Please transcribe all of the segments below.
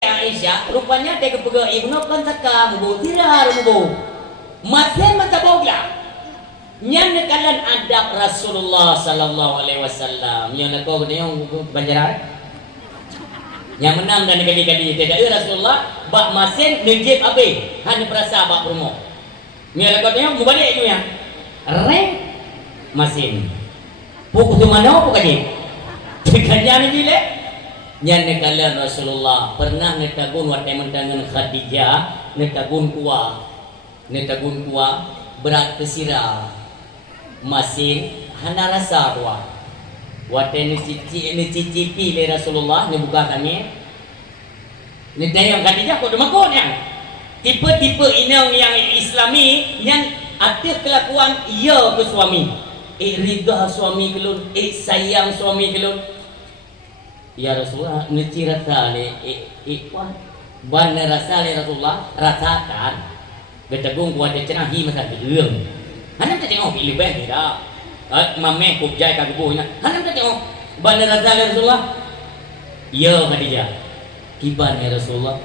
Aisyah rupanya dia kepegang ibnu kan saka mubu tirar mubu masih mata bogla nyan kalan adab Rasulullah sallallahu alaihi wasallam yang nak ni yang banjaran yang menang dan kali-kali tidak Rasulullah bak masin nejib abe han perasa bak promo ni nak ni yang mubalik tu yang reng masin pukul tu mana pukul kaji tikanya ni bila yang nekalan Rasulullah pernah netagun watai mendangan Khadijah netagun kuah berat kesira masin hana rasa kuah watai ni cicipi le Rasulullah ni buka kami ni tayang Khadijah kau demakun yang tipe-tipe inang yang islami yang ada kelakuan ia ke suami rida suami kelun sayang suami kelun. Ya Rasulullah neci rasa le ban rasa le Rasulullah rasakan betagung kuat cenah hi masa geung hanam ta tengok pilih ben dah mameh kup jai ka kubuhnya hanam ta tengok ban rasa le Rasulullah ya Khadijah kiban ya Rasulullah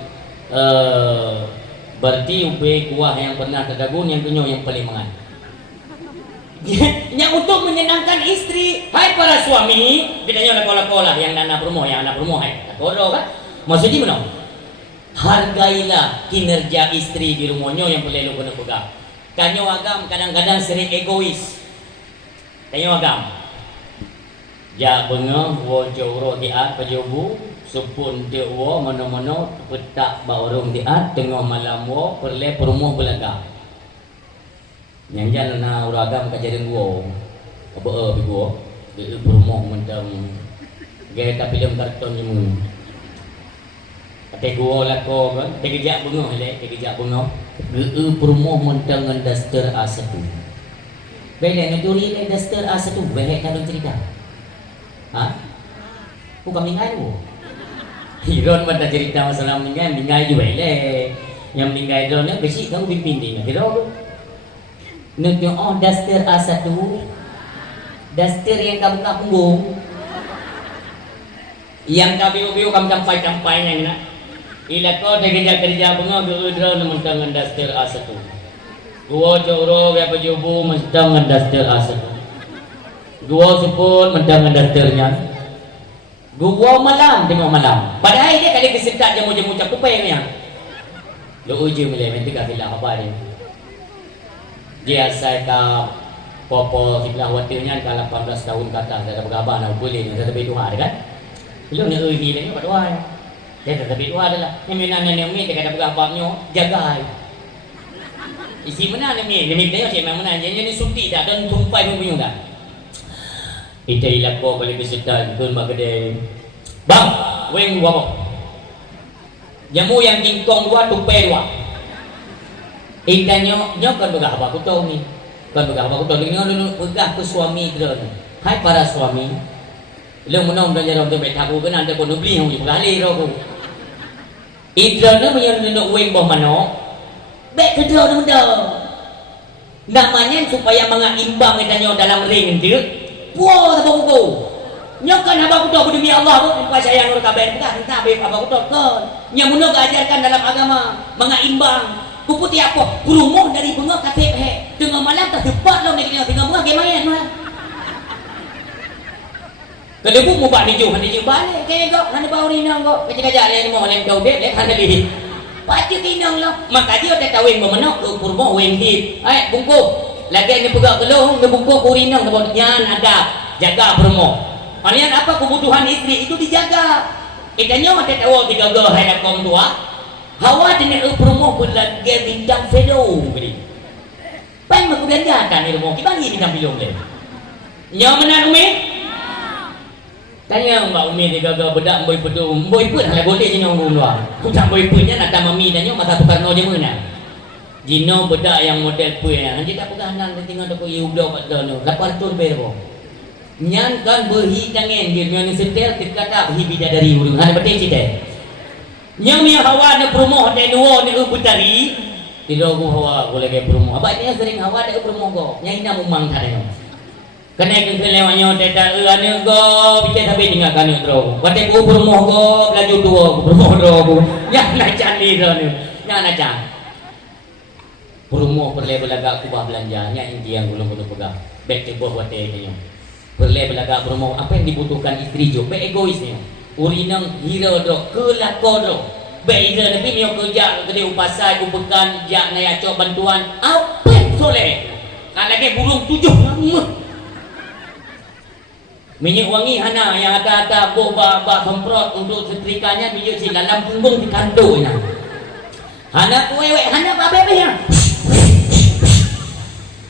berarti upe kuah yang pernah terdagun yang tunyo yang paling mangan yang untuk menyenangkan istri. Hai para suami bedanya lakola-kola yang anak rumah hai kodo kan maksudnya mana hargailah kinerja istri di rumahnya yang boleh lu kena pegang. Kanyo agam kadang-kadang sering egois kanyo agam ja benga wo joro diat pajobu supun de wo mono-mono petak ba orang diat tengah malam wo perle perumah belaga yang jalan na uragam kajarin gua apa gua di rumah mentang gaya tapi dalam karton ni mun kata gua lah ko kan tegejak bunga le tegejak bunga rumah mentang dengan daster A1 bela ngeduri le daster A1 behek kalau cerita ha bukan mingai gua hiron pada cerita masalah mingai juga le yang mingai drone besi kamu pimpin dia kira nunjuk oh daster A1 daster yang kamu tak punggung yang kabiu-biu kamu campai-campainya nak ila ko de kerja bunga geudro mentangan daster A1 gua joro ya pajubu mentangan daster A1 gua supun mentangan dasternya gua malam tengok malam padahal dia kali kesetak jamu-jamu cakupai yang lo uji mulai nanti ka bila apa dia dia saya ka popo sebelah watirnya ka 18 tahun kata saya bergabar nak boleh saya tapi dua kan belum ni euy ni pada dua dia tapi dua adalah yang menanya yang ni dia kata bergabarnya jaga isi mana ni dia saya mana jadi suti dah dan tumpai punya kan itu ilah ko balik beserta tun bagade bang weng wapo jamu yang kingkong dua tumpai dua Ikannya kan begah apa aku tahu ni kan begah apa aku tahu ni dulu begah ke suami drone hai para suami lu menong dan jalan tu bet aku kan ada pun beli yang begah le ro aku idrone punya nunduk wing boh mano bet kedua muda namanya supaya mengaimbang ikannya dalam ring dia puas apa aku nyokan apa aku tahu demi Allah tu apa sayang ro kabeh kita be apa aku tahu kan yang muno ajarkan dalam agama mengaimbang kuputi apa? Berumur dari bunga katip tengah malam tak debat lo nak tengah bunga gimana mah? Kalau bu mau balik jauh, nanti jauh balik kayak kau, nanti bawa rinang kau, kerja le mau lem kau dek, nanti lih. Pasti rinang lo, maka dia tak tahu yang mana kurma wing hit. Bungku, lagi ni pegang keluh, ni bungku kurinang sebab nyan ada jaga berumur. Kalian apa kebutuhan istri itu dijaga. Ikannya mata tahu tiga gah hai kaum tua. Hawa dengan promo bulan dia bintang film beri. Pai mak belanja kan ni rumah. Kita ni bintang film le. Nya mana Umi? Tanya Mbak Umi dia gagal bedak boy pedu. Boy pun lah boleh jino ngulua. Budak boy punnya nak mami dan nyo masa tukar no je mana. Jino bedak yang model pun nanti tak pegang nang tinggal dak you udah kat dono. Lapar tur be bo. Nyan kan berhi tangan dia nyan setel kata hi bidadari urang. Ada betul cerita. Yang ni hawa na promo de duo ni ubutari tidak hawa boleh ke promo abang ni sering hawa de promo go yang ina mumang kadang Kena ke lewatnya teta ane go bicara sampai tinggal kanu tro. Wate ku bermoh go laju tua ku bermoh tro ku. Ya nak candi tro ni. Ya nak cang. Bermoh perle belaga ku bah belanja nya inti yang gulung kudu pegang. Baik ke buah wate ni. Perle belaga bermoh apa yang dibutuhkan istri jo. Baik egois ni. Urinang hira dro kelakon dro. Baik ira tapi mio kerja gede upasai upekan jak na acok bantuan. Apa soleh. Kan lagi burung 7 minyak wangi hana yang ada boba semprot untuk setrikanya minyak si dalam punggung di kandonya. Hana kuewe hana apa ya?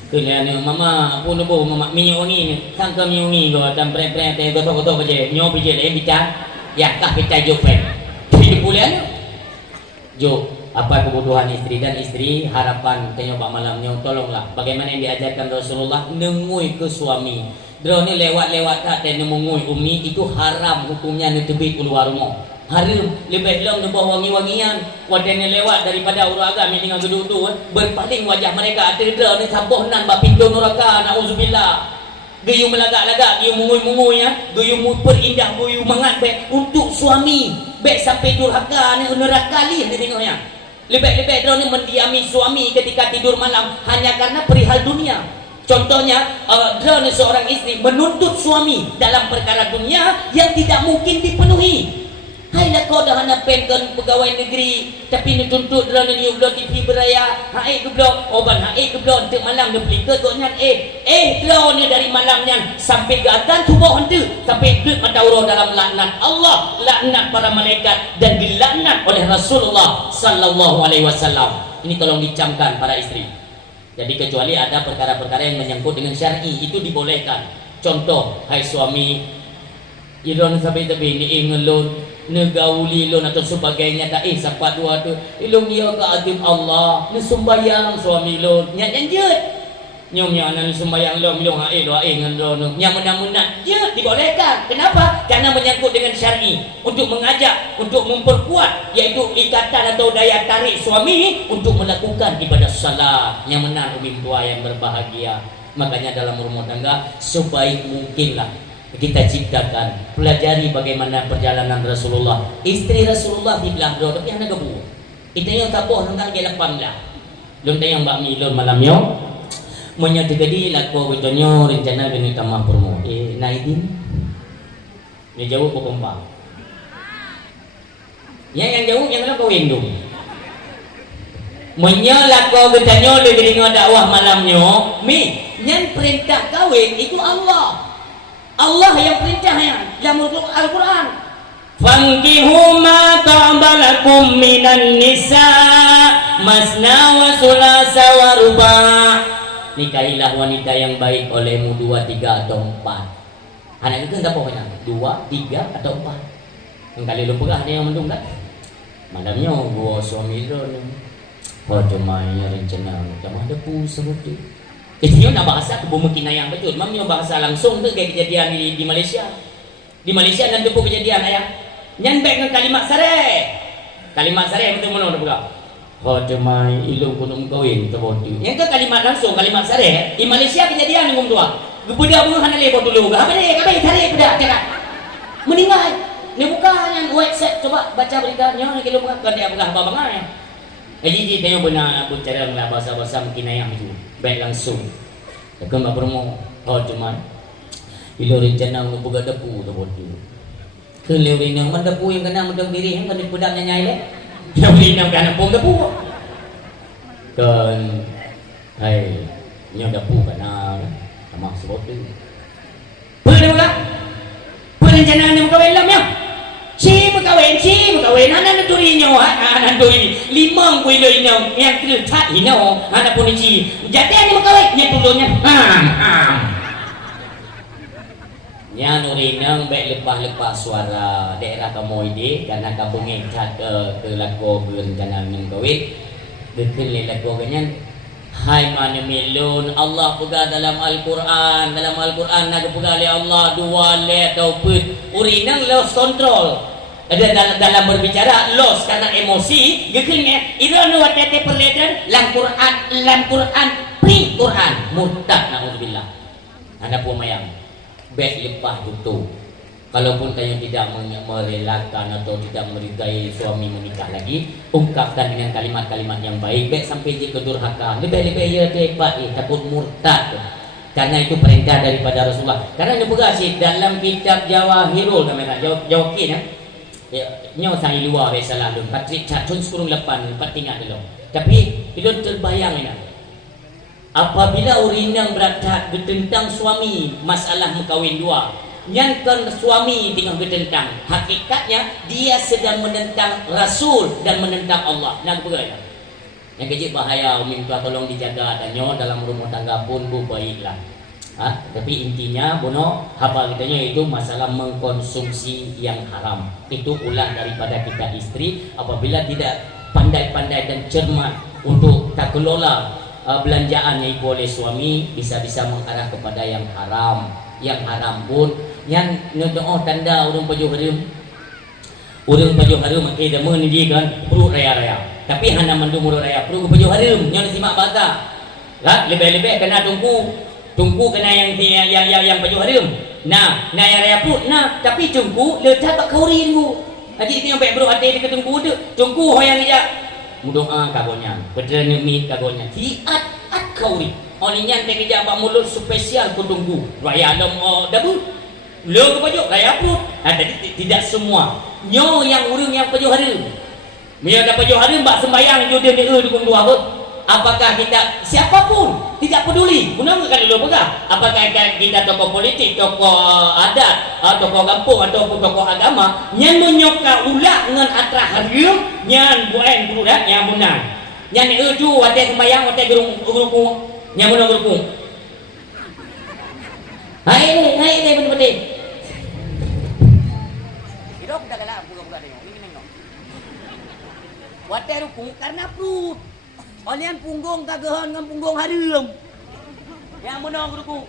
Kalian mama apa nubo mama minyak wangi ni sangka minyak wangi go dan pre gotok aja nyob aja le bicara ya kah kita jopen. Jadi pulian jo apa kebutuhan istri dan istri harapan tanya pak malamnya tolonglah bagaimana yang diajarkan Rasulullah nengui ke suami. Drone lewat-lewat tak dan mengui umi itu haram hukumnya netebit keluar rumah. Haram lebih long nebah wangi-wangian. Wadane lewat daripada orang agama dengan gedung tu berpaling wajah mereka ada drone saboh nan ba pintu neraka nauzubillah. Gayung melagak-lagak, gayung mengui-mengui ya, gayung perindah, gayung mengat untuk suami. Baik sampai durhaka ni neraka li dia tengoknya. Lebih-lebih drone mendiami suami ketika tidur malam hanya karena perihal dunia. Contohnya, drone seorang istri menuntut suami dalam perkara dunia yang tidak mungkin dipenuhi. Hailah kau dah nak pengen pegawai negeri, tapi dituntut drone ni udah TV beraya. Hai geblo, oban hai geblo untuk malam dia beli ke kau nyan drone ni dari malamnya sampai ke adzan subuh hantu sampai duduk matauro dalam laknat Allah, laknat para malaikat dan dilaknat oleh Rasulullah sallallahu alaihi wasallam. Ini tolong dicamkan para istri. Jadi kecuali ada perkara-perkara yang menyangkut dengan syar'i itu dibolehkan. Contoh, hai suami, iron sampai tebi ni ngelon, negauli lon atau sebagainya tak sapat dua tu. Ilung dia ke adim Allah, ni sembayang suami lon, nyanjut. Nyomnya anak sembahyang lom ilung hae doa ngelon. Yang menang-menang je dibolehkan. Kenapa? Karena menyangkut dengan syar'i untuk mengajak, untuk memperkuat yaitu ikatan atau daya tarik suami untuk melakukan ibadah salat yang benar umi tua yang berbahagia. Makanya dalam rumah tangga sebaik mungkinlah kita ciptakan, pelajari bagaimana perjalanan Rasulullah. Istri Rasulullah di belah do tapi anak kebu. Itu yang tabuh tentang ke 18. Lon tayang bak mi lon malamnya. Monya tegadi lakwa betonyo rencana dengan tamah promo. Naidin. Ni jauh ke kompa. Yang jauh yang nak kawin tu. Monya lakwa betonyo dengan dakwah malamnya. Mi, yang perintah kawin itu Allah. Allah yang perintahnya dalam Al-Quran. Fankihu ma ta'balakum minan nisa masna wa sulasa wa ruba'. Nikahilah wanita yang baik olehmu 2, 3 atau 4. Anak itu tak pokoknya 2, 3 atau 4. Kali lu pegah dia yang mendung kan. Malamnya gua suami lu ni. Oh cumanya rencana macam ada pusat tu. Itu nak bahasa tu mungkin ayang betul. Mamnya bahasa langsung tu kayak kejadian di Malaysia. Di Malaysia dan tu kejadian ayang. Nyan baik dengan kalimat sare. Kalimat sare betul mana pegah. Oh cumai ilung kunung kawin terbodoh. Yang ke kalimat langsung kalimat sare. Di Malaysia kejadian ngum tua. Gebudak bunuh hana lebot dulu. Apa dia? Apa tarik budak cakap. Meninggal. Ni bukan yang WhatsApp coba baca beritanya lagi lu bukan dia belah abang-abang. Jadi dia benar bicara dengan bahasa-bahasa mungkin ayam itu. Baik langsung. Takkan tak perlu. Oh cumai. Ilo rencana ngum buka depu terbodoh. Keleu rinang mendepu yang kena mendeng diri yang kena budak nyai le. Yang rinang kena pun depu. Kan hai nyo depu kena sama sebab tu. Boleh pula. Perencanaan yang kawin lam ya. Si berkawin anak naturi nyo anak naturi 5 kuilo ino yang kereta ino anak pun si jadi anak berkawin nya tulungnya nya nurinang baik lepas suara daerah kamu ini karena kamu ngecat ke lagu berencana yang kawin betul lagu ganyan. Hai mana melon Allah pegang dalam Al-Quran nak pegang oleh Allah 2 le ataupun urinang lost control ada dalam berbicara lost karena emosi gekenya irano watete perledan lam Quran pri Quran murtad naudzubillah Anda pun mayang bet lepas itu. Kalaupun tanya tidak merelakan atau tidak meridai suami menikah lagi, ungkapkan dengan kalimat-kalimat yang baik. Baik sampai dia kedurhaka. Lebih-lebih ya tepat takut murtad. Karena itu perintah daripada Rasulullah. Karena ini berhasil dalam kitab Jawahirul namanya Jawahir ya. Nyo saya luar salah dun. Patrik cacun surung lepan, pat tinggal dulu. Tapi ilun terbayang ini. Apabila urinang berat tentang suami masalah mengkawin dua, nyankan suami dengan bertentang, hakikatnya dia sedang menentang Rasul dan menentang Allah. Nak bergaya. Yang kecil bahaya, minta tolong dijaga danyo dalam rumah tangga pun bu baiklah. Tapi intinya bono hafal kitanya itu masalah mengkonsumsi yang haram. Itu ulah daripada kita istri apabila tidak pandai-pandai dan cermat untuk tak kelola belanjaan yang oleh suami, bisa-bisa mengarah kepada yang haram. Yang haram pun yang doa tanda urang pajuh harum. Urang pajuh harum makai demen ni kan perut raya-raya. Tapi hana mandung raya perut pajuh harum nya simak bata. Lah lebih-lebih kena tungku kena yang pajuh harum. Nah yang raya perut nah tapi tungku letak tak kauri dulu. Jadi dia sampai perut hati dekat tungku tu. Tungku hoyang aja. Mudoa kagonya, berdenemi kagonya. Tiat kauri. Olehnya tengah jambak mulut spesial kutunggu. Raya dom dabu. Lo ke pojok raya perut. Jadi tidak semua. Nyo yang urung yang pajuh harum. Mia ada pajuh harum bak sembayang jodoh dia dukung dua hut. Apakah kita siapapun tidak peduli. Guna kan dulu pegang. Apakah kita tokoh politik, tokoh adat, tokoh kampung ataupun tokoh agama yang menyoka ulah dengan atra harum yang buat budak yang menang. Yang itu wadah sembayang wadah gerung yang menang gerung. Hai ini betul-betul. Hidup dah galak buka-buka tengok. Ini tengok. Wadah rukun karena perut. Olian punggung tagahan dengan punggung harum. Yang menang ruku.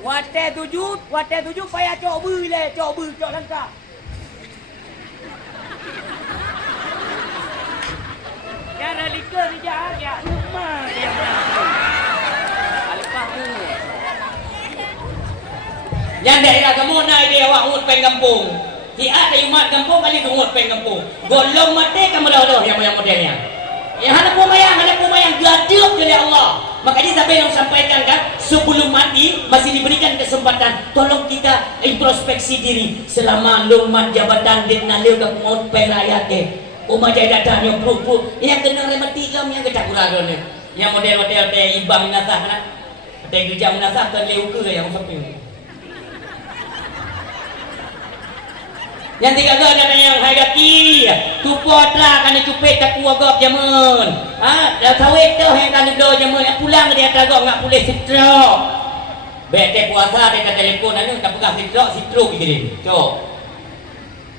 Wate tujuh payah cok langkah. Cara liker dia agak rumah dia menang. Alipah tu. Yang daerah kamu naik dia awak ngut peng kampung. Di ada umat kampung kali ngut peng kampung. Golong mati kamu dah yang modelnya. Yang ada pumayang gaduh oleh Allah. Makanya sampai yang sampaikan kan sebelum mati masih diberikan kesempatan. Tolong kita introspeksi diri selama lumat jabatan di nalil ke maut perayat ke. Umat jaya datang yang perut yang kena remati lam yang ketak kurang ni. Yang model-model teh ibang nasah nak. Teh gereja nasah kan leu ke yang samping. Yang tiga ada yang haidaki tupu atra kan cupet tak kuagap jaman dah sawit tu yang kan do jaman pulang dia tagak ngak boleh sitro bete puasa dia telefon anu tak pegang sitro gitu cok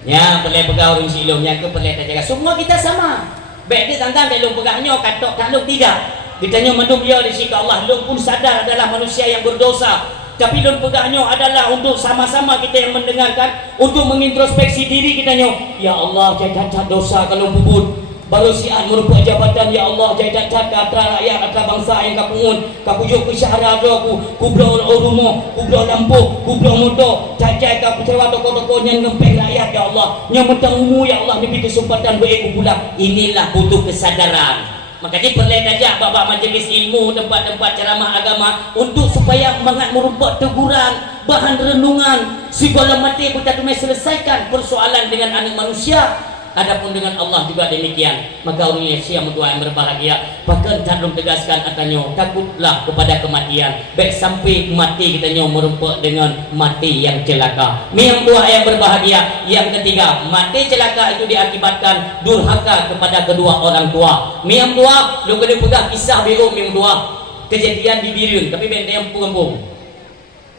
nya boleh pegang urang silong yang ke boleh tak jaga semua kita sama bete tantang dia long pegangnya katok tak long tidak ditanya mendung dia di sisi Allah long pun sadar adalah manusia yang berdosa. Tapi don pegangnya adalah untuk sama-sama kita yang mendengarkan untuk mengintrospeksi diri kita nyo. Ya Allah, jangan cacat dosa kalau bubut. Baru sian merupakan jabatan ya Allah, jangan cacat kata rakyat kata bangsa yang kapungun, kapujuk ke syahra aku, kubro rumah, kubro lampu, kubro motor, cacat ka sewa toko-toko yang ngempeng rakyat ya Allah. Yang mentang umur ya Allah diberi kesempatan baik pula. Inilah butuh kesadaran. Makanya perlu ajak bapak majlis ilmu, tempat-tempat ceramah agama untuk supaya mengat merupakan teguran, bahan renungan segala mati kita cuma selesaikan persoalan dengan anak manusia. Adapun dengan Allah juga demikian. Maka orang yang berdoa yang berbahagia. Bahkan tak belum tegaskan atanyo takutlah kepada kematian. Baik sampai mati kita nyo merupakan dengan mati yang celaka. Yang doa yang berbahagia. Yang ketiga, mati celaka itu diakibatkan durhaka kepada kedua orang tua. Yang doa lu kena pegang kisah biru yang doa kejadian di Birun tapi benda yang punggung.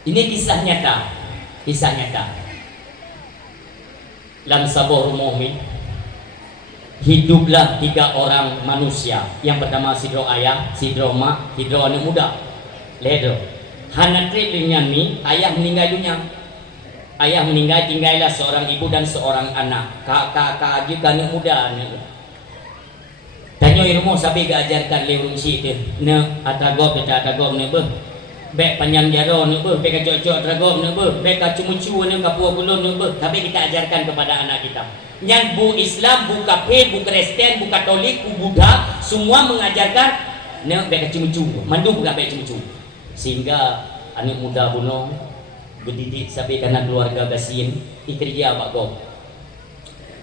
Ini kisah nyata. Kisah nyata. Dalam sebuah rumah hiduplah tiga orang manusia. Yang pertama sidro ayah, sidro mak, sidro anak muda. Ledo. Hanatri dengan ni ayah meninggal dunia. Ayah meninggal tinggallah seorang ibu dan seorang anak. Kakak juga anak muda. Tanya Tanyo ilmu sabi gaajarkan le urung si tu. Ne atagop kita atagop ne be. Bek panjang jaro ne be, bek kacok-cok atagop ne be, bek kacu-mucu ne kapua kulun ne be. Tapi kita ajarkan kepada anak kita. Yang bu Islam, bu kafir, bu Kristen, bu Katolik, bu Buddha, semua mengajarkan ne bek kacu-mucu. Mandu buka bek kacu-mucu. Sehingga anak muda buno berdidik sabi karena keluarga gasin ikerja abak go.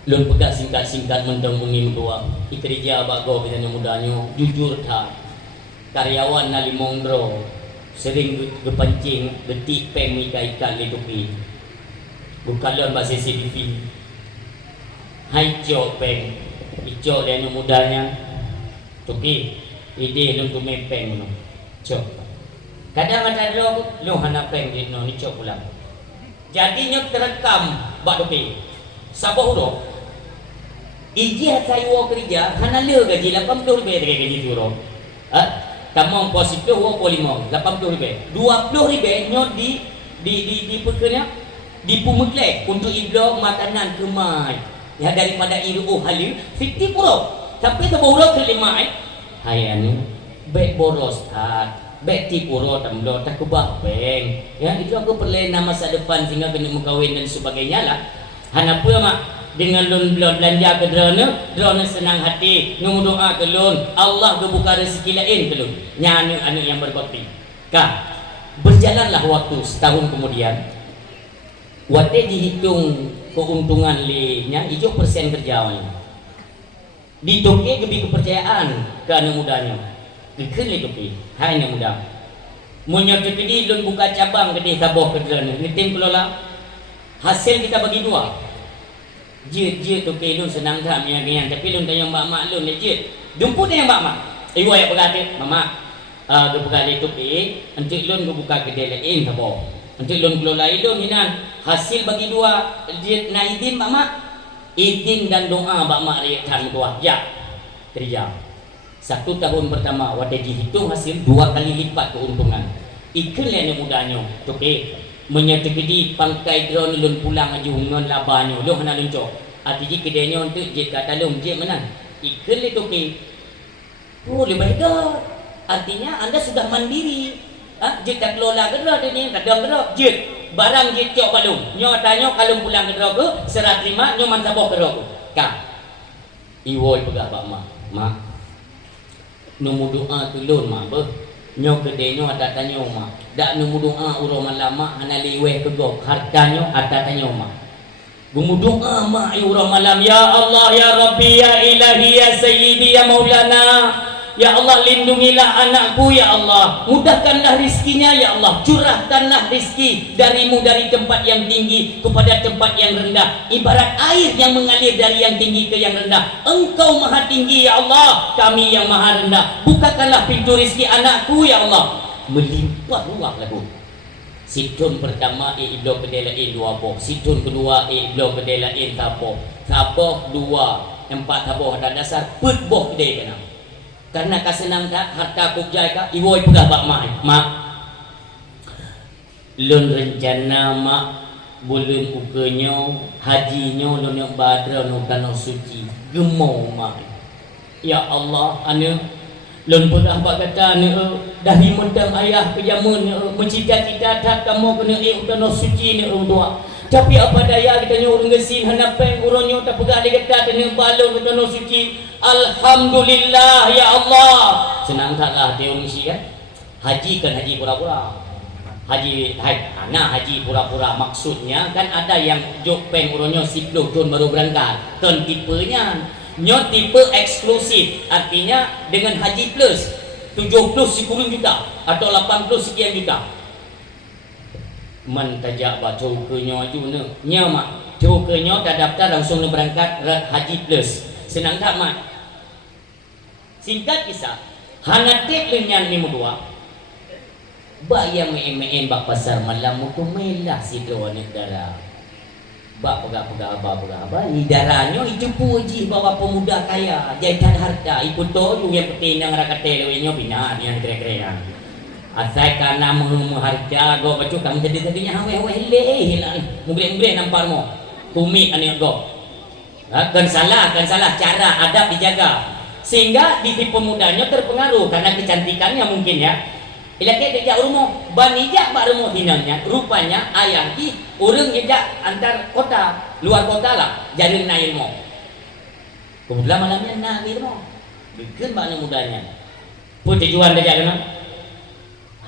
Lun pegat singkat-singkat mendeng mungin dua ikerja abak go kita mudanya jujur tak karyawan nali mongdro sering gepancing getik peng ikan letupi bukan bahasa CCTV hai cok peng icok dan mudanya tupi ide lun tumepeng no cok kadang-kadang lo hana peng di no ni cok pulang jadinya terekam bak tupi sabah udah iji saya kerja hana le gaji 80 ribu gaji turo kamu positif wa polimo 80 ribu 20 ribu nyot di pekerja di pumeklek untuk iblo makanan kemai ya daripada iru halil 50 puro tapi tu baru kelimai hayani baik boros baik tipuro tamdo tak kubah peng ya itu aku perlu masa depan sehingga kena mengkawin dan sebagainya lah hana pula mak dengan lun belanja ke drone senang hati nu doa ke lun Allah ke buka rezeki lain ke lun nyanyi anak yang berbakti kah berjalanlah waktu setahun kemudian wate dihitung keuntungan nya hijau persen kerjanya ditoke lebih kepercayaan ke anak mudanya dikun le toke hai anak muda munyo di lun buka cabang ke sabah ke drone ngetim kelola hasil kita bagi dua jit tu ke lun senang tak yang tapi lun tanya mak lun jit jemput yang mak ibu ayah berkata mama dia buka itu untuk lun ke buka kedai lain apa untuk lun kelola lun hinan hasil bagi dua jit na izin mak izin dan doa mak riatan tua ya kerja 1 tahun pertama waktu dihitung hasil 2 kali lipat keuntungan ikut yang mudanya tu ke menyertai pangkai drone lun pulang aja ngon labanyo lo hana luncok artinya kedainya untuk jet kata lo jet mana ikut le toke oh lebih baik artinya anda sudah mandiri jet tak kelola ke drone ni kadang drone jet barang jet cok balung nyo tanya kalau pulang ke drone ke serah terima nyo man sabah ke drone ka iwoi pegah bak mak nombor doa tulun mak be nyo kedainya ada tanya mak dak nombor doa urang lama hana liweh ke go hartanya ada tanya mak gumu doa mak urang malam ya Allah ya Rabbi ya Ilahi ya Sayyidi ya Maulana ya Allah lindungilah anakku ya Allah mudahkanlah rizkinya ya Allah curahkanlah rizki darimu dari tempat yang tinggi kepada tempat yang rendah ibarat air yang mengalir dari yang tinggi ke yang rendah engkau maha tinggi ya Allah kami yang maha rendah bukakanlah pintu rizki anakku ya Allah melimpah ruah lagu situn pertama iblo kedela dua boh situn kedua iblo kedela taboh taboh 2 4 taboh dan dasar put boh kedai kena karena kasenang tak harta kujai ka iwoi pegah bak mak lun rencana mak bulan ukenyo hajinyo lun yang badra nu kano suci gemau mak ya Allah anu lun pegah bak kata anu dari mendang ayah kejamun mencita-cita tak kamu kena kano suci ni tua tapi apa daya kita nyo urang gesin hendak peng uronyo tak pegah dia kata tena balon kano suci alhamdulillah ya Allah senang taklah dia mesti kan haji kan haji pura-pura haji haji pura-pura maksudnya kan ada yang jok peng uronyo 10 tahun baru berangkat ton tipenya nyo tipe eksklusif artinya dengan haji plus 70 sekurang juta atau 80 sekian juta mentajak baca kenyo aju nya mak kenyo dah daftar langsung berangkat haji plus senang tak mak singkat kisah hanatek lenyan ni mudua bayang me bak pasar malam tu melah si doa negara bak pegah aba idaranyo itu puji bawa pemuda kaya jahitan harta ikut tu yang penting yang rakate lewenyo bina yang kira-kira asai kana mengumu harta go bacu kamu jadi-jadinya hawe hilang mugre nampar mo kumi ane go kan salah cara adab dijaga sehingga di pemudanya terpengaruh karena kecantikannya mungkin ya. Ilake dia rumah banijak bak rumah hinanya rupanya ayah ki urang jejak antar kota luar kota lah jadi na ilmu kebetulan malamnya na ilmu bikin bak mudanya putih juan dia kena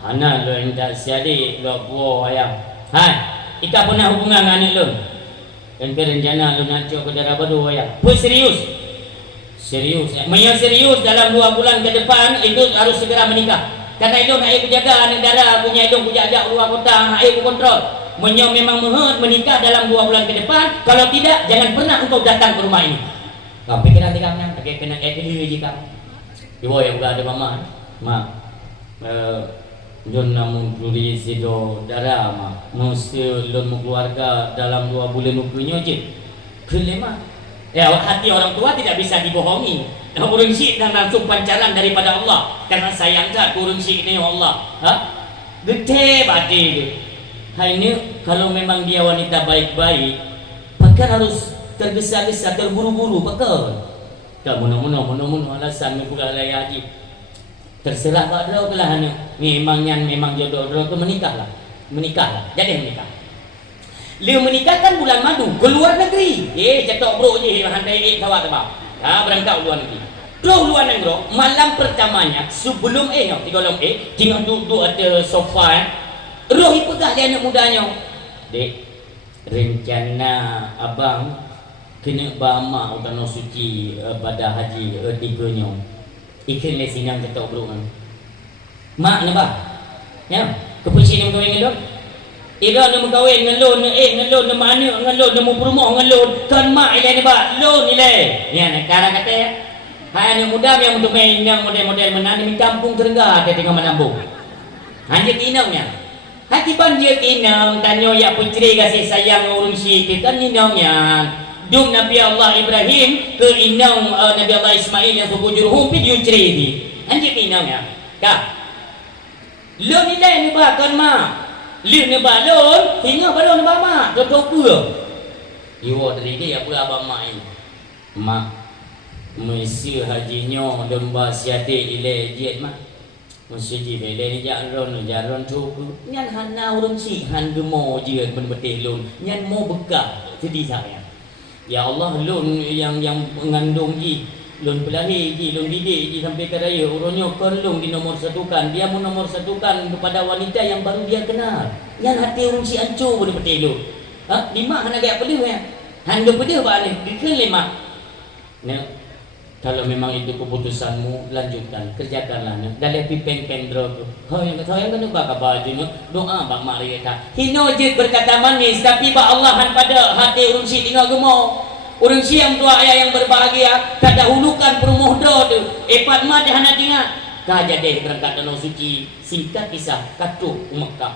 hana lo endak siadi lo buah ayam hai ika pernah hubungan dengan lo dan rencana lo nak cok ke darah baru ayam pun serius ya. Serius dalam 2 bulan ke depan itu harus segera menikah. Karena itu nak air penjaga negara punya itu punya ajak luar kota, air kontrol. Menyo memang menikah dalam 2 bulan ke depan. Kalau tidak, jangan pernah engkau datang ke rumah ini. Kau pikir nanti kamu pakai kena air diri jika. Ibu yang berada mama, Don namun tuli sido darah mesti lon keluarga dalam 2 bulan punya je. Kelima. Ya hati orang tua tidak bisa dibohongi. Urang syik dan langsung pancaran daripada Allah karena sayang tak urang syik ni Allah. Gede badi dia. Hai ini kalau memang dia wanita baik-baik, bahkan harus tergesa-gesa, terburu-buru, bakal. Tak muno alasan ni pula layak haji. Terserah pada belah ni. Memang jodoh tu menikahlah. Jadi menikah. Dia menikah kan bulan madu keluar negeri. Cetok bro je handai kawat apa. Berangkat luar negeri. Luar negeri malam pertamanya sebelum digolong tengok duduk ada sofa roh ipegah dia anak mudanya. Dek, rencana abang kena bama utano suci pada haji tiganya. Ikan le sinang cetok bro kan. Mak na ba? Ya, kepusin yang kau ingin ira nak kahwin dengan lon nak mana dengan lon nak berumah dengan lon kan mak ile ni ba lon ile ya nak cara kata hai anak muda yang untuk main yang model-model mana ni kampung Terenggah dia tengah menambung hanya tinaunya hati banjir tinau tanyo ya putri kasih sayang urang syik kan tinaunya dum Nabi Allah Ibrahim ke inau Nabi Allah Ismail yang suku Jurhum pi diucri di hanya tinaunya ka lon ile ni ba kan mak lihat ni balon, tinggal balon ni mak, dua puluh. Iwo dari dia apa abang mak ini? Mak, mesti hajinya domba siate ile jet mak. Mesti je ile ni jaron cukup. Nyan hana urang si han gemo je berbetih lon. Nyan mau bekah sedih saya. Ya Allah lon yang mengandung ji. Lon pelahir ji, lon didik ji sampai ke raya urangnya perlu di nomor satukan. Dia mau nomor satukan kepada wanita yang baru dia kenal. Yang hati urang si hancur boleh betul lu. Lima hana gaya peluh ya. Handa peluh ba ni? Bikin lima. Nah, kalau memang itu keputusanmu lanjutkan, kerjakanlah. Dalam pipeng kendro tu. Yang kena baka baju ni doa bak mari ta. Hino je berkata manis tapi ba Allah han pada hati urang si tinggal gemau. Orang siang tua ayah yang berbahagia tak dahulukan perumuhdo tu epat mah dah nak tinggal kah jadi berangkat danau suci singkat kisah katu Mekah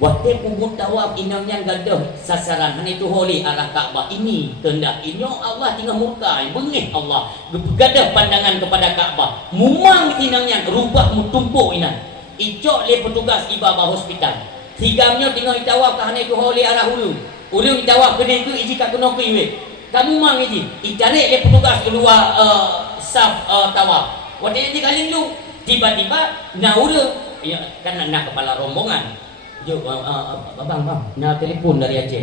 buat kubur tawaf inamnya gadah sasaran hanya itu holi arah Kaabah ini tenda inyo Allah tinggal murka bengih Allah gadah pandangan kepada Kaabah mumang inamnya rubah mutumpuk inan icok le petugas ibadah hospital tigamnya tinggal tawaf kah hanya itu holi arah hulu ulung tawaf gede itu iji kat kena kiwe kamu mang ini, itarik dia petugas keluar saf tawaf. Waktu ini kali lu tiba-tiba naura, ya kan nak kepala rombongan. Jo, bang, nak telefon dari Aceh.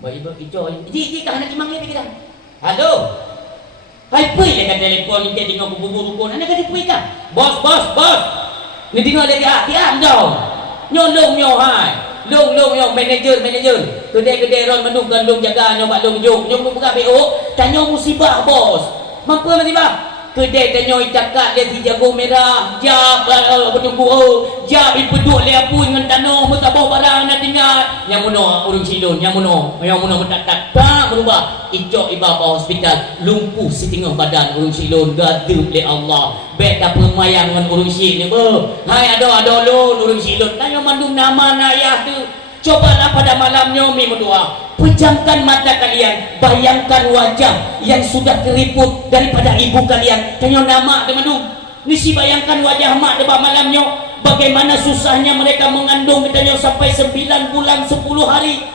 Baik itu, jadi kah nak imang ni kita? Halo, hai pui dia telefon ni dia tengok bubur-bubur. Anda kata pui kah? Bos. Ni tengok dia dong. Nyolong hai. Long yang manager kedai ron menung long jaga nyok long jok buka BO tanya musibah bos mampu musibah kedai tanya itakat dia si jago merah jab penunggu jab ipeduk le apu dengan tanah musabah barang nak tinggal yang muno urang silon yang muno mentak tak berubah icok ibadah hospital lumpuh setengah badan urang silon gaduh le Allah bet tak pemayang dengan urang silon hai ada lo urang silon tanya mandung nama ayah tu cobalah pada malamnya berdoa pejamkan mata kalian bayangkan wajah yang sudah keriput daripada ibu kalian tanya nama teman-teman nisi bayangkan wajah mak depan malamnya bagaimana susahnya mereka mengandung katanya sampai 9 bulan 10 hari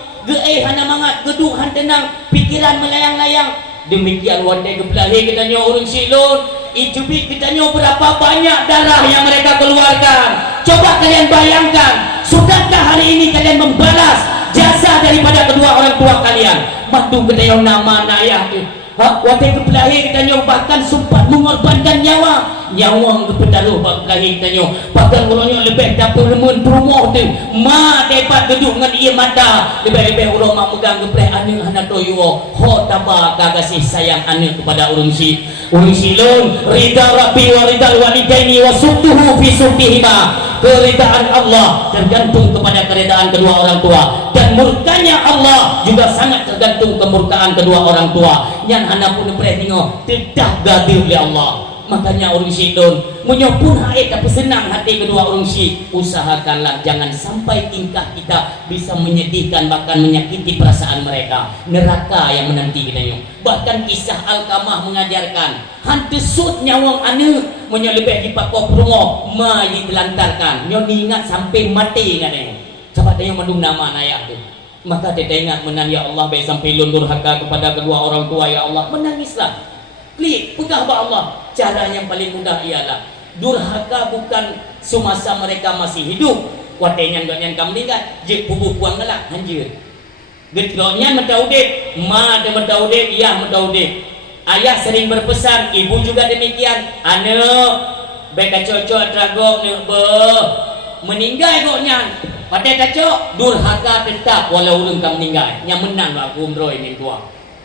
hana mangat gedung han tenang pikiran melayang-layang Demikian wadai kebelahi katanya orang silun. Ijubik katanya berapa banyak darah yang mereka keluarkan. Coba kalian bayangkan, sudahkah hari ini kalian membalas jasa daripada kedua orang tua kalian? Matu katanya nama ayah tu. Wadai kebelahi katanya bahkan sempat mengorbankan nyawa kepedaruh bak kelahi katanya. Bahkan orangnya lebih dapur lemun rumah tu. Ma dapat duduk dengan ia mata. Lebih-lebih orang mak megang gepreh anak toyo. Ho tabah kasih sayang anak kepada orang silun. Ridha Rabbi wa ridha walidaini wa subtuhu fi subtihima. Keridaan Allah tergantung kepada keridaan kedua orang tua, dan murkanya Allah juga sangat tergantung kemurkaan kedua orang tua. Yang anak pun tengok tidak gadir oleh Allah. Makanya orang silun menyopun haid tapi senang hati kedua orang si. Usahakanlah jangan sampai tingkah kita bisa menyedihkan bahkan menyakiti perasaan mereka. Neraka yang menanti kita. Bahkan kisah Alkamah mengajarkan hantu sud nyawang anu menyelebih di pakok rumah ma ditelantarkan. Nyo ingat sampai mati katanya. Coba tanya mendung nama ayah tu. Maka dia ingat menan, ya Allah baik sampai lundur haka kepada kedua orang tua, ya Allah menangislah. Klik, pegang ba Allah. Cara yang paling mudah ialah durhaka bukan semasa mereka masih hidup. Watenya yang kamu meninggal, je pubuh puang gelak hanjir. Gedronya mendaudik, ma de mendaudik, iya mendaudik. Ayah sering berpesan, ibu juga demikian. Anak, baik cocok dragok ni meninggal koknya. Pada kacok durhaka tetap walau urang kamu meninggal. Yang menang aku umroh ini tua.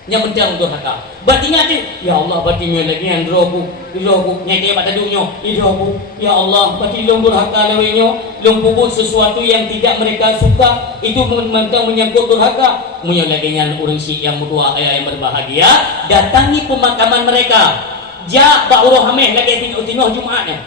Yang menang durhaka. Berarti ingat dia, ya Allah berarti lagi yang drobu, nyai pada dunia, drobu. Ya Allah berarti long durhaka lawinyo, long puput sesuatu yang tidak mereka suka, itu mentang menyangkut durhaka. Munyo lagi yang urang si yang mutua yang berbahagia, datangi pemakaman mereka. Ja ba uroh hameh lagi tino Jumatnya.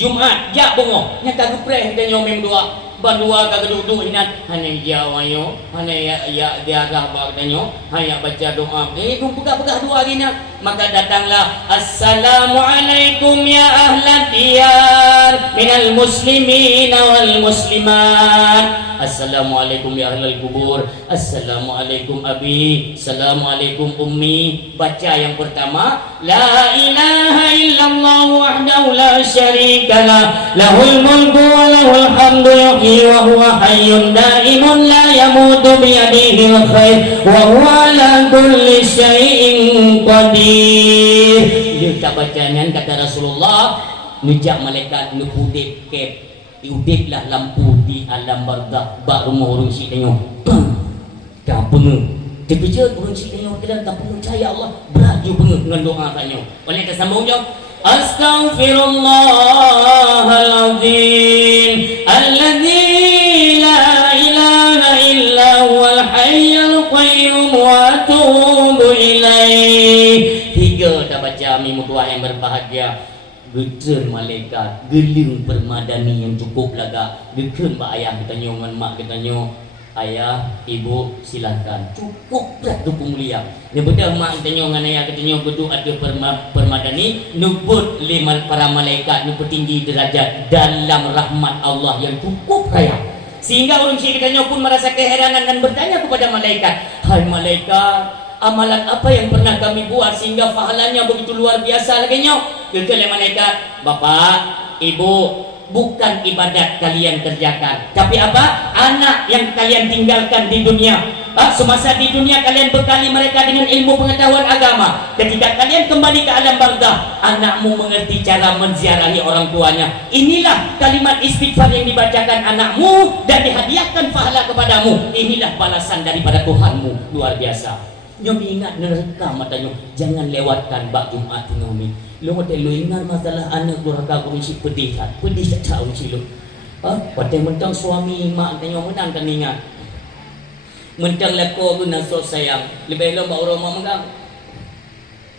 Jumat ja bongo, nyata gepreh dan nyomem dua. Bandua kageduduk hinat hanya jawayo hanya ya dia agak bagdanyo hanya baca doa itu pegah-pegah doa gini. Maka datanglah assalamualaikum ya ahlan diyar minal muslimin wal muslimat. Assalamualaikum ya ahlal kubur, assalamualaikum abi, assalamualaikum ummi. Baca yang pertama, la ilaha illallah wahdahu la syarikalah, lahul mulku wa lahul hamdu yuhyi wa huwa hayyun daimun la yamutu biyadihi al-khair wa huwa ala kulli syai'in qadir. Dia bacaan kata Rasulullah, nujak malaikat nupudip kep diudiklah lampu di alam barzakh bak rumah orang si tengok dah bengeng terkejut orang si tengok dan tak percaya Allah beraju bengeng dengan doa tanya. Oleh kesambung jawab astaghfirullahaladzim alladzi la ilaha illa huwal hayyul qayyum wa atubu ilaih. Tiga dah baca mimpi doa yang berbahagia. Gejen malaikat, geling permadani yang cukup laga. Gejen mbak ayah kita nyon, mak kita nyon, ayah, ibu silakan. Cukup berat tu mulia. Yang betul mak kita nyon dengan ayah kita nyon betul ada permadani. Nubut lima para malaikat, nubut tinggi derajat dalam rahmat Allah yang cukup kaya. Sehingga orang kita nyon pun merasa keheranan dan bertanya kepada malaikat, hai malaikat, amalan apa yang pernah kami buat sehingga pahalanya begitu luar biasa lagi nyok? Kekele malaikat, bapak, ibu, bukan ibadat kalian kerjakan, tapi apa? Anak yang kalian tinggalkan di dunia. Semasa di dunia kalian bekali mereka dengan ilmu pengetahuan agama. Ketika kalian kembali ke alam barzakh, anakmu mengerti cara menziarahi orang tuanya. Inilah kalimat istighfar yang dibacakan anakmu dan dihadiahkan pahala kepadamu. Inilah balasan daripada Tuhanmu, luar biasa. Nyomi ingat neraka matanya, jangan lewatkan bak Jumat nyomi. Lu ingat masalah anak durhaka kursi pedih tak tahu sih lu. Pada mentang suami mak tanya menang kan ingat. Mentang lako guna so sayang, lebih lomba orang mak megang.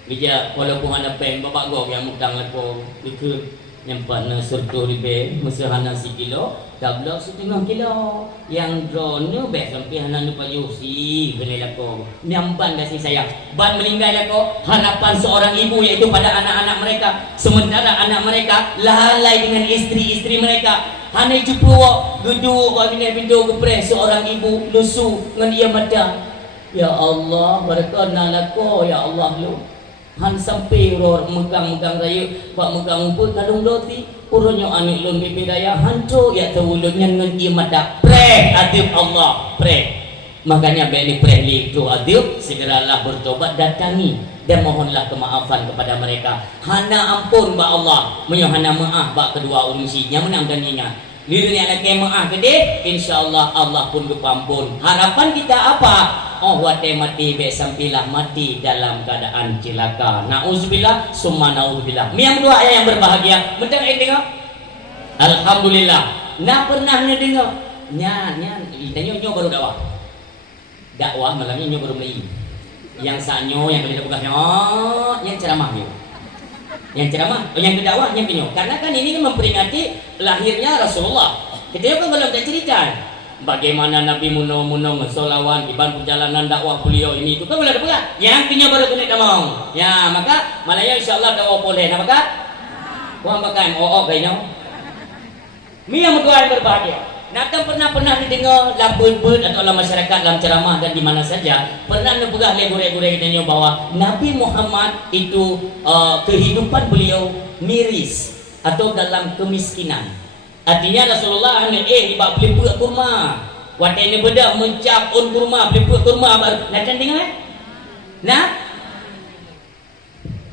Bija walaupun anak pen bapak gua yang mentang lako ikut nyempat na surtu ribe mesahana si kilo tablok setengah kilo yang drone be sampai hana lupa yusi benela ko nyamban dah si saya ban meninggal ko harapan seorang ibu yaitu pada anak-anak mereka, sementara anak mereka lalai dengan istri-istri mereka. Hana jupruwa gedu ko bina pintu gepre seorang ibu lusu ngan ia mata Ya Allah, berkenal aku ya Allah lu. Han sampai ro megang-megang raya, pak megang pun kadung roti, uronyo anik lun bibi raya hantu ya tawulun nyen ieu madak pre adib Allah, pre. Makanya beli pre itu adib segeralah bertobat datangi dan mohonlah kemaafan kepada mereka. Hana ampun ba Allah, menyohana maaf ba kedua urusinya menang dan ingat. Lirunya lagi maaf gede, insyaallah Allah pun kepampun. Harapan kita apa? Oh wate mati be sampilah mati dalam keadaan cilaka. Nauzubillah summa nauzubillah. Yang dua ayat yang berbahagia. Betul tengok. Alhamdulillah. Nak pernah dengar? Nya tanya baru dakwah. Dakwah malam ini baru mulai. Yang sanyo yang boleh buka yang ceramah yo. Yang ceramah, yang berdakwah yang penyo. Karena kan ini kan memperingati lahirnya Rasulullah. Kita kan belum cerita bagaimana Nabi muno solawan iban perjalanan dakwah beliau ini itu kan boleh ada yang punya baru kena ngomong ya maka malaya insyaallah dakwah boleh nah maka wah makan kayaknya mi yang berbahagia Natang pernah didengar dalam bud atau dalam masyarakat dalam ceramah dan di mana saja pernah nebegah legure-gure kita bahwa Nabi Muhammad itu kehidupan beliau miris atau dalam kemiskinan. Artinya Rasulullah ibak beli pura kurma. Wadah ini beda mencap on kurma, beli pura kurma baru. Nak dengar? Nah,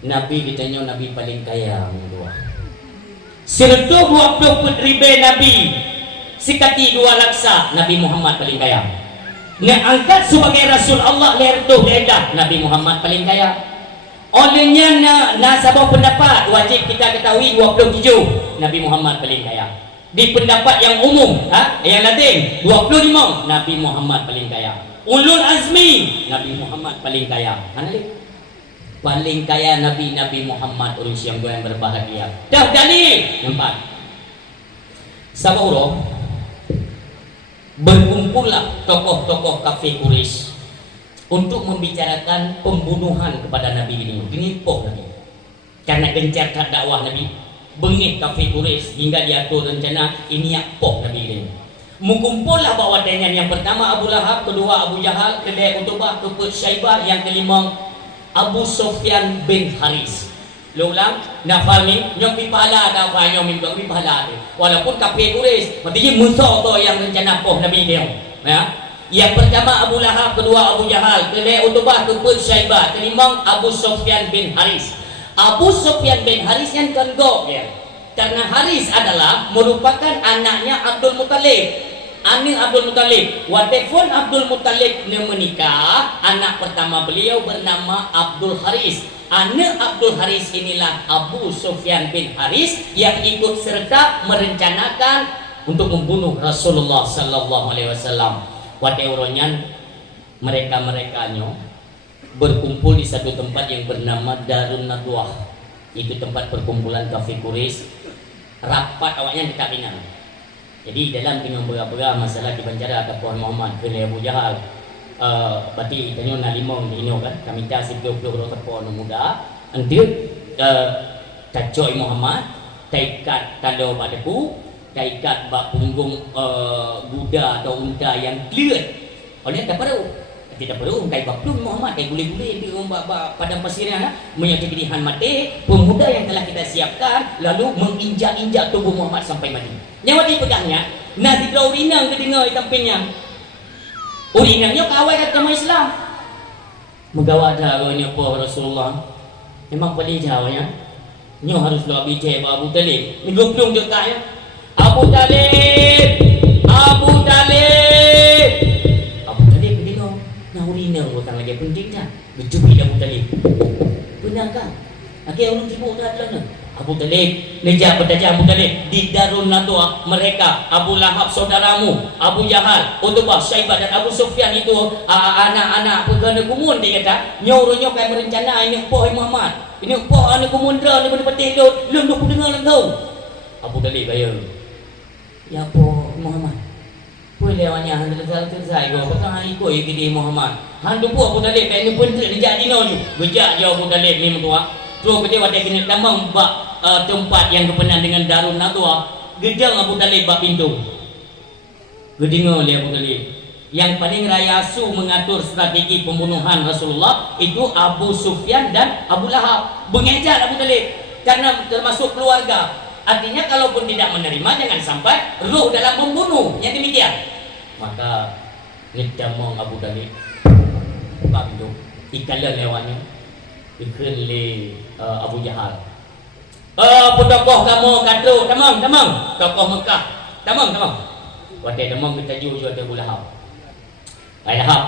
Nabi ditanya Nabi paling kaya dua. Serta 20 ribu Nabi, sikati 2 laksa Nabi Muhammad paling kaya. Nak angkat sebagai Rasul Allah lertuh ledah Nabi Muhammad paling kaya. Olehnya nasabah pendapat wajib kita ketahui 27 Nabi Muhammad paling kaya. Di pendapat yang umum yang lain 25 Nabi Muhammad paling kaya. Ulul azmi Nabi Muhammad paling kaya. Paling kaya Nabi Muhammad urus yang berbahagia. Dah dalil nampak. Saburo berkumpullah tokoh-tokoh kafir Quraisy untuk membicarakan pembunuhan kepada Nabi ini. Ini poh Nabi. Karena gencar dakwah Nabi. Bengih kafir Quraisy hingga diatur rencana ini poh Nabi ini. Mengumpullah bawa dengan yang pertama Abu Lahab, kedua Abu Jahal, kedua Utbah, keempat Syaibah, yang kelima Abu Sufyan bin Haris. Ulang, nafal ni nyok pipala dah apa nyok minta pipala ni. Walaupun kafir Quraisy, mesti musuh tu yang rencana poh Nabi dia. Ya. Yang pertama Abu Lahab, kedua Abu Jahal, kedua Utbah, keempat Syaibah, kelima Abu Sufyan bin Haris. Abu Sufyan bin Haris yang kendok dia. Karena Haris adalah merupakan anaknya Abdul Muttalib. Anak Abdul Muttalib. Wadefon Abdul Muttalib menikah, anak pertama beliau bernama Abdul Haris. Anak Abdul Haris inilah Abu Sufyan bin Haris yang ikut serta merencanakan untuk membunuh Rasulullah sallallahu alaihi wasallam. Wadeuronyan mereka-merekanya berkumpul di satu tempat yang bernama Darun Nadwah. Itu tempat perkumpulan kafir Quraisy. Rapat awaknya dekat Mina. Jadi dalam dengan beberapa masalah di Banjara atau Puan Muhammad ke Abu Jahal. Berarti tanya nak limau di Ino kan. Kami minta 10 orang Puan muda. Nanti kacoi Muhammad, taikat kalau padaku, taikat bak punggung Buddha atau unta yang clear. Oleh tak perlu. Tidak perlu kai baplung Muhammad kai gule-gule di padang pasirnya menyakiti dirihan mati pemuda yang telah kita siapkan lalu menginjak-injak tubuh Muhammad sampai mati. Nyawa dipegangnya nah di urinang kedengar tampilnya urinangnya kawai agama Islam megawa darahnya apa Rasulullah memang paling jauhnya nyo harus lebih jeba Abu Talib ni goblong juga ya Abu Talib urina bukan lagi penting kan berjumpa Abu Talib benar kan akhirnya orang sibuk dah adalah Abu Talib nejak berdajah Abu Talib di Darun Nadwah mereka Abu Lahab saudaramu Abu Jahal Utbah Syaibah dan Abu Sufyan itu anak-anak pegana kumun dia kata nyuruh-nyuruh kayak merencana ini poh Muhammad ini poh anak kumundra ni benda-benda tu lu aku dengar lang tahu Abu Talib bayar ya poh Muhammad boleh awaknya hantar selesai kau petang ikut ya kini Muhammad hantu pun Abu Talib kayak ni pun terjadi no ni gejak je Abu Talib ni mentua terus dia wadah kena tambang bak tempat yang kepenan dengan Darun Nadwah gedang Abu Talib bak pintu gedinga oleh Abu Talib Yang paling rayasu mengatur strategi pembunuhan Rasulullah itu Abu Sufyan dan Abu Lahab. Mengejar Abu Talib karena termasuk keluarga. Artinya kalaupun tidak menerima, jangan sampai roh dalam membunuh. Yang demikian. Maka ngedamong Abu Talib bab itu ikalah lewatnya ikut le Abu Jahal. Tokoh kamu kata tamang tokoh Mekah tamang waktu tamang kita jujur ada Abu Lahab. Lahab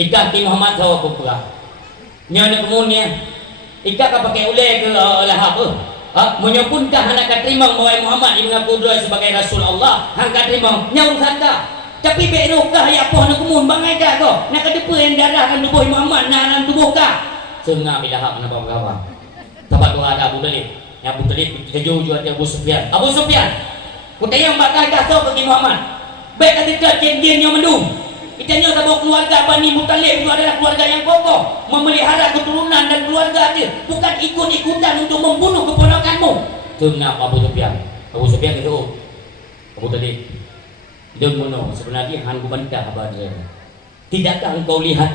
ikah ki Muhammad sawa kupra nya nak kemudian ikah ka pakai ule ke Lahab menyebut dah anak terima bahwa Muhammad yang mengaku dia sebagai Rasul Allah hang ka terima nya urusan dah tapi berokah ya apa nak kemun bangai dah ko nak kedepa yang darah kan tubuh Muhammad nak dalam tubuh kah sengah Lahab nak apa tempat tu ada Abu Talib yang Abu Talib kita jujur ada Abu Sufyan kutayang bakal kasau bagi Muhammad baik ketika janjian yang mendung. Itanya sama keluarga Bani Muttalib itu adalah keluarga yang kokoh, memelihara keturunan dan keluarga dia, bukan ikut-ikutan untuk membunuh keponakanmu. Kenapa Abu Sufyan? Abu Sufyan itu Abu Talib. Dia bunuh sebenarnya hang bantah abad dia. Tidakkah engkau lihat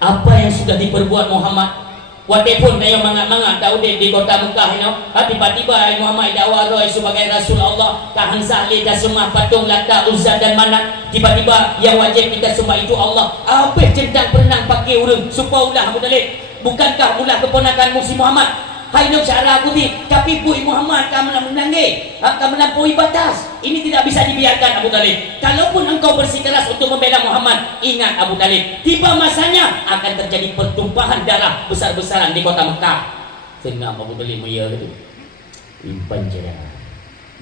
apa yang sudah diperbuat Muhammad? Walaupun dia mangat-mangat tahu di kota Mekah ini, tiba-tiba Muhammad dakwah roh sebagai Rasul Allah, tahan sahli dan semua patung Lata, Uzza dan Manat. Tiba-tiba yang wajib kita semua itu Allah. Apa centang pernah pakai urang supaya ulah Abu Talib. Bukankah ulah keponakanmu si Muhammad? Hai nak cara aku ni, tapi Bui Muhammad kamu nak menangis, kamu melampaui batas. Ini tidak bisa dibiarkan Abu Talib. Kalaupun engkau bersikeras untuk membela Muhammad, ingat Abu Talib, tiba masanya akan terjadi pertumpahan darah besar-besaran di kota Mekah. Sehingga Abu Talib meya itu. Impan je.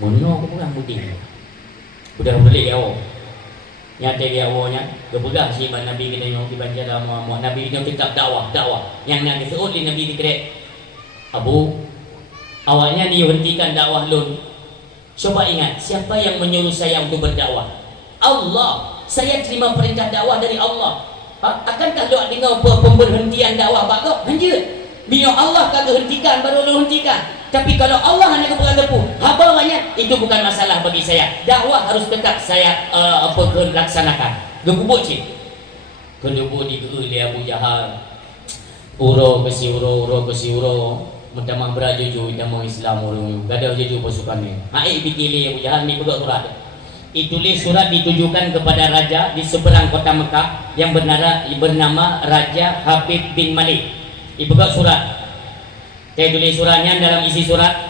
Mono aku pulang putih. Sudah boleh ya awak. Nyata dia awaknya, kepegang si Nabi kita yang dibanjara Muhammad. Nabi kita tetap dakwah. Yang nak disebut Nabi kita Abu, awalnya dihentikan dakwah lun. Coba ingat, siapa yang menyuruh saya untuk berdakwah? Allah. Saya terima perintah dakwah dari Allah. Akankah doa dengar pemberhentian dakwah bakau? Hanjir. Biar Allah kagak hentikan baru lu hentikan. Tapi kalau Allah hanya kepegang tepu, habawanya itu bukan masalah bagi saya. Dakwah harus tetap saya laksanakan. Gebubuk cik. Kedubuk di Abu Jahal. Uro ke si uro. Mentamang berajuju idamang Islam urung gada juju pasukan ni. Hai bikili Abu Jahal ni pegak surat. Itulis surat ditujukan kepada raja di seberang kota Mekah yang bernama Raja Habib bin Malik. Dipegak surat. Saya tulis suratnya dalam isi surat.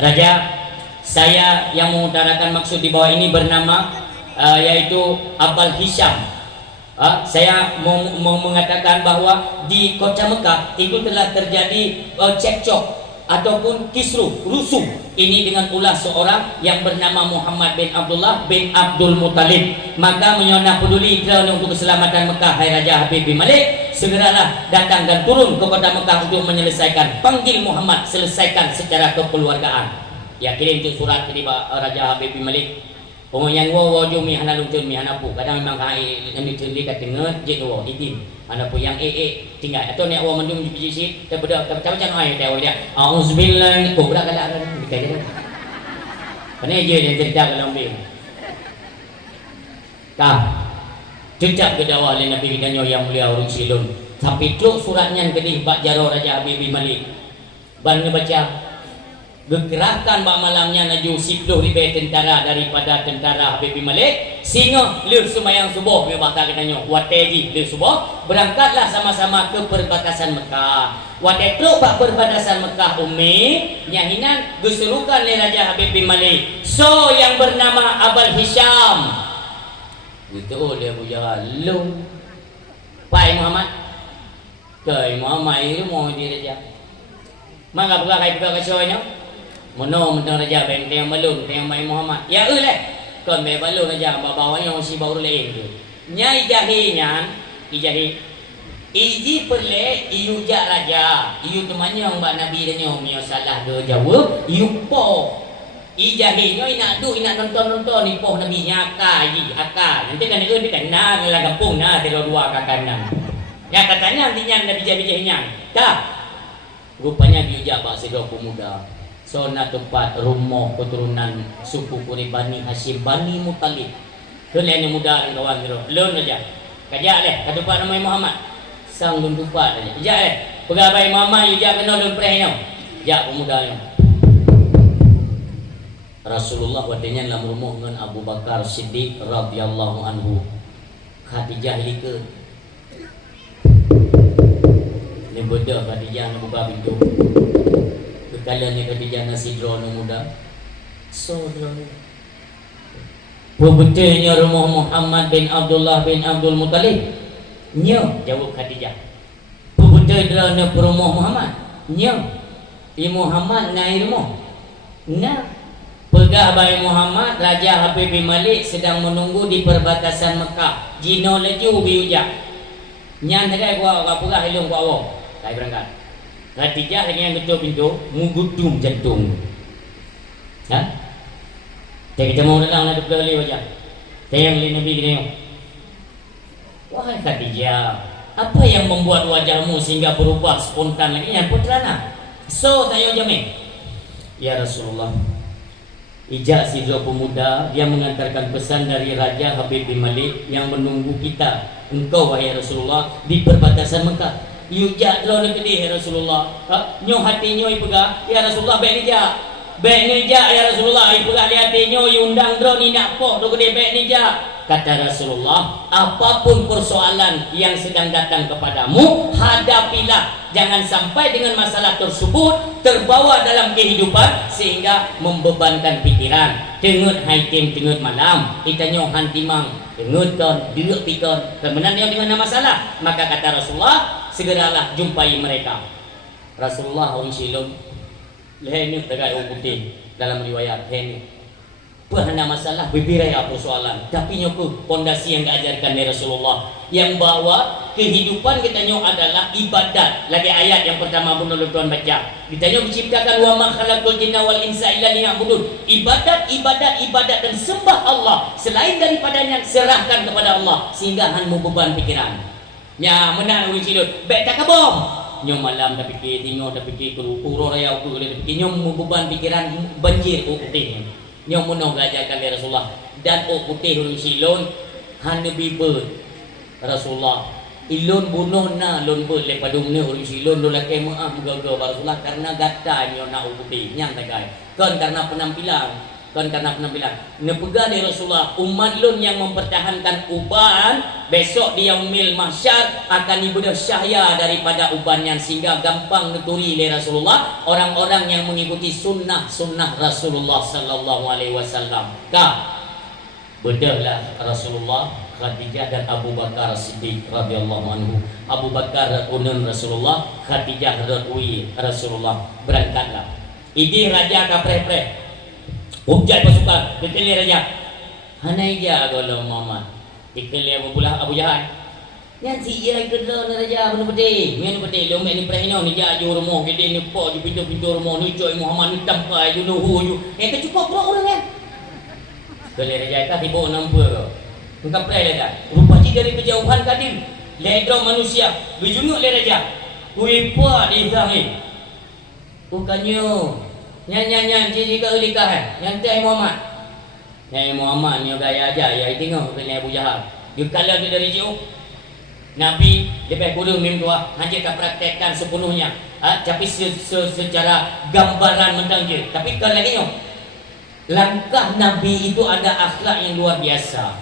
Raja, saya yang mengutarakan maksud di bawah ini bernama yaitu Abul Hisham. Saya mau mengatakan bahwa di kota Mekah itu telah terjadi cekcok ataupun rusuh ini dengan ulah seorang yang bernama Muhammad bin Abdullah bin Abdul Muttalib. Maka menyona peduli kerana untuk keselamatan Mekah, hai Raja Habib bin Malik, segeralah datang dan turun ke kota Mekah untuk menyelesaikan. Panggil Muhammad, selesaikan secara kekeluargaan. Ya, kirim itu surat kepada Raja Habib bin Malik. Yang wo jumi hana luntun mi hana pu kadang memang hai yang dicuri kat tengah je wo itin hana pu yang tinggal atau nek wo mendung biji sit terbedak macam ai tahu dia auzubillahi ko berak kada dikaya dah pane je yang cerita dalam bil jejak ke dakwah oleh Nabi kita yang mulia urung silun tapi truk suratnya kedih bak jaro Raja Habib bin Malik ban ngebaca gegerahkan bak malamnya naju 10,000 tentara daripada tentara Habib bin Malik sehingga lir semayang subuh dia bakal katanya wateji lir subuh berangkatlah sama-sama ke perbatasan Mekah watetruk bak perbatasan Mekah umi nyahinan geserukan oleh Raja Habib bin Malik so yang bernama Abul Hisham itu dia Abu Jahal lu Pak Muhammad ke Muhammad itu mau dia Raja maka buka kai buka kesonya Mono mentang raja benteng yang balun yang mai Muhammad. Ya leh. Kon me balun raja bawa yang si baru lain tu. Nyai jahinya, ijahi. Iji perle iuja raja. Iu temannya mbak Nabi dan yang mio salah do jawab, iu po. Ijahinya ina nonton ni po Nabi nyaka iji akal. Nanti kan itu kan nang la kampung na telo dua kakandang. Ya katanya nantinya Nabi jahinya. Dah. Rupanya diuja bak sedo pemuda. Sona tempat rumah keturunan suku Bani Hashim Bani Muttalib Lun yang muda dan kawan tu. Lun aja. Kajak leh, katupa nama Muhammad. Sang lun tupa aja. Kajak leh. Pegabai Muhammad you jak kena lun prehnya. Jak pemudanya. Rasulullah wadanya dalam rumah dengan Abu Bakar Siddiq radhiyallahu anhu. Khadijah lika. Ni beda Khadijah nak buka pintu. Kekalanya Khadijah nasidra nu muda. Saudara. Betulnya rumah Muhammad bin Abdullah bin Abdul Muttalib. Nya jawab Khadijah. Betul kerana rumah Muhammad. Nya. Di Muhammad nai rumah. Nah. Pegah bayi Muhammad Raja Habib bin Malik sedang menunggu di perbatasan Mekah. Jino leju biujak. Nyan tegai gua pegah hilung gua awak. Saya berangkat. Khadijah lagi yang ketuk pintu mengudung jantung. Ha? Kita mau datang nak beli wajah. Tayang li Nabi gini. Wahai Khadijah, apa yang membuat wajahmu sehingga berubah spontan lagi? Yang putrana. So tanya jamin. Ya Rasulullah. Ijak si dua pemuda dia mengantarkan pesan dari Raja Habib bin Malik yang menunggu kita. Engkau wahai Rasulullah di perbatasan Mekah. Ijak dro nak kedih ya Rasulullah. Nyo hati nyo ipega. Ya Rasulullah baik ijak. Baik nija ya Rasulullah, ibu kali hatinya undang drone ni nak po, dogo dia baik nija. Kata Rasulullah, apapun persoalan yang sedang datang kepadamu, hadapilah. Jangan sampai dengan masalah tersebut terbawa dalam kehidupan sehingga membebankan pikiran. Tengut haitim, tengut malam, kita nyohan timang, tengut kon, duduk pikon. Kemudian yang dengan masalah, maka kata Rasulullah, segeralah jumpai mereka. Rasulullah SAW Lehni tegai orang putih dalam riwayat Lehni pernah masalah berbiraya persoalan tapi nyoku pondasi yang diajarkan dari Rasulullah yang bawa kehidupan kita nyok adalah ibadat. Lagi ayat yang pertama pun tuan baca kita nyok menciptakan wa ma khalaqul jinna wal insa illa liya'budun. Ibadat dan sembah Allah selain daripadanya serahkan kepada Allah sehingga han beban pikiran ya menang uji cilut baik tak kabom nyom malam dah fikir tengok dah fikir kuro raya aku dah fikir nyom beban pikiran banjir putih nyom munah belajarkan dari Rasulullah dan putih ulun silon hanya bibir Rasulullah ilun bunuh na lun ber lepas dumne ulun silon dola kemaah gagal Rasulullah karena gata nyom nak putih nyang tagai kan karena penampilan nepega dari Rasulullah umat lun yang mempertahankan uban besok di yaumil mahsyar akan ibadah syahya daripada ubannya sehingga gampang neturi oleh Rasulullah orang-orang yang mengikuti sunnah Rasulullah sallallahu alaihi wasallam. Bedahlah Rasulullah, Khadijah dan Abu Bakar Siddiq radhiyallahu anhu. Abu Bakar unun Rasulullah, Khadijah radui Rasulullah. Berangkatlah. Ini raja kapreh-preh Ubjat pasukan, dikeli raja. Hanaija kalau Muhammad. Dikeli Abu Jahal. Yang si ia kedua raja benar betul. Yang betul lo main ni perhino ni jah jur rumah gede ni po di pintu rumah ni joy Muhammad ni tampai you nuhu you. Yang cukup bro orang kan. Dikeli raja ka tiba nampak. Engkau pray dah. Rupa dari kejauhan kadir. Ledro manusia berjunuk le raja. Kuipa di sangi. Bukannya nyan jika ulikah yang teh Muhammad ni gaya aja ya tengok kena Abu Jahal dia kala dia dari jauh Nabi lebih kurang mimtua hanya tak praktekkan sepenuhnya tapi secara gambaran mentang je tapi kalau lagi langkah Nabi itu ada akhlak yang luar biasa.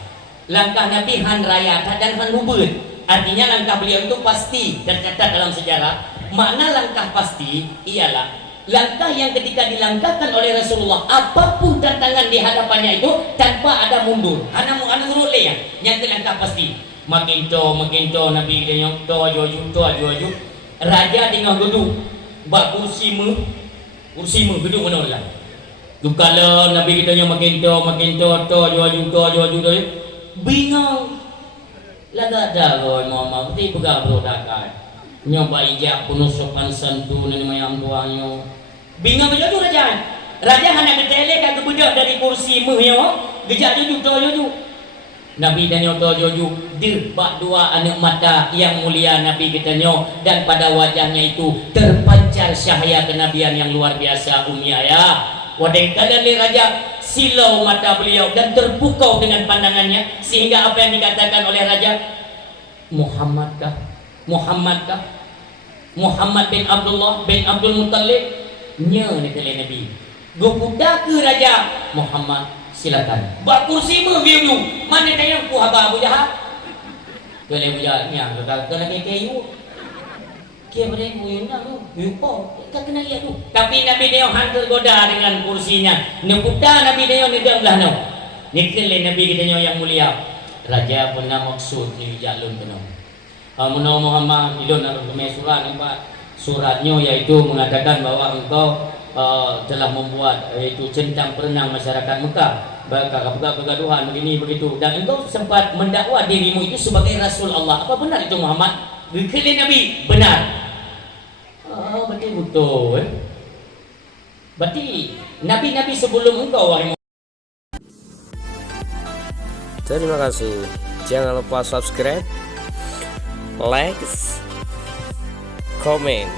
Langkah Nabi han raya dan han hubur artinya langkah beliau itu pasti tercatat dalam sejarah. Makna langkah pasti ialah langkah yang ketika dilangkahkan oleh Rasulullah apapun tantangan di hadapannya itu tanpa ada mundur ada turut le yang langkah pasti makin to Nabi dia to joju raja tengah duduk bak kursi duduk mana lah dukala Nabi kita makin to joju bingung laga dah Muhammad ti pegang berodakan nyoba ijak penuh sopan santun ni mayam tuanyo bingung bejo tu raja hanya ketele kan kebudak dari kursi muhyo gejak joju Nabi dan nyoto joju de bak dua anak mata yang mulia Nabi kita nyo dan pada wajahnya itu terpancar cahaya kenabian yang luar biasa Ummi Ayah Wadengkala li raja silau mata beliau dan terpukau dengan pandangannya, sehingga apa yang dikatakan oleh raja, Muhammadkah? Muhammadkah? Muhammad bin Abdullah bin Abdul Muttalib? Nya ni kali Nabi. Gokuda ke raja Muhammad, silakan. Bak kursi membiru. Mana tanya ku haba Abu Jahal? Kali Abu Jahal nya kena kayu. Kia beri buyuna tu, yupo, tak kena lihat tu. Tapi Nabi dia hantar goda dengan kursinya. Neputa Nabi dia ni dah no. Nikeli Nabi kita yang mulia. Raja pernah maksud ni jalun penuh. Menurut Muhammad ilun harus surat nampak. Suratnya yaitu mengatakan bahwa engkau telah membuat yaitu centang perenang masyarakat Mekah. Bakal kegaduhan begini begitu. Dan engkau sempat mendakwa dirimu itu sebagai Rasul Allah. Apa benar itu Muhammad? Nikeli Nabi benar. Oh, betul. Berarti Nabi-Nabi sebelum engkau wahai Muhammad. Terima kasih. Jangan lupa subscribe, like, comment.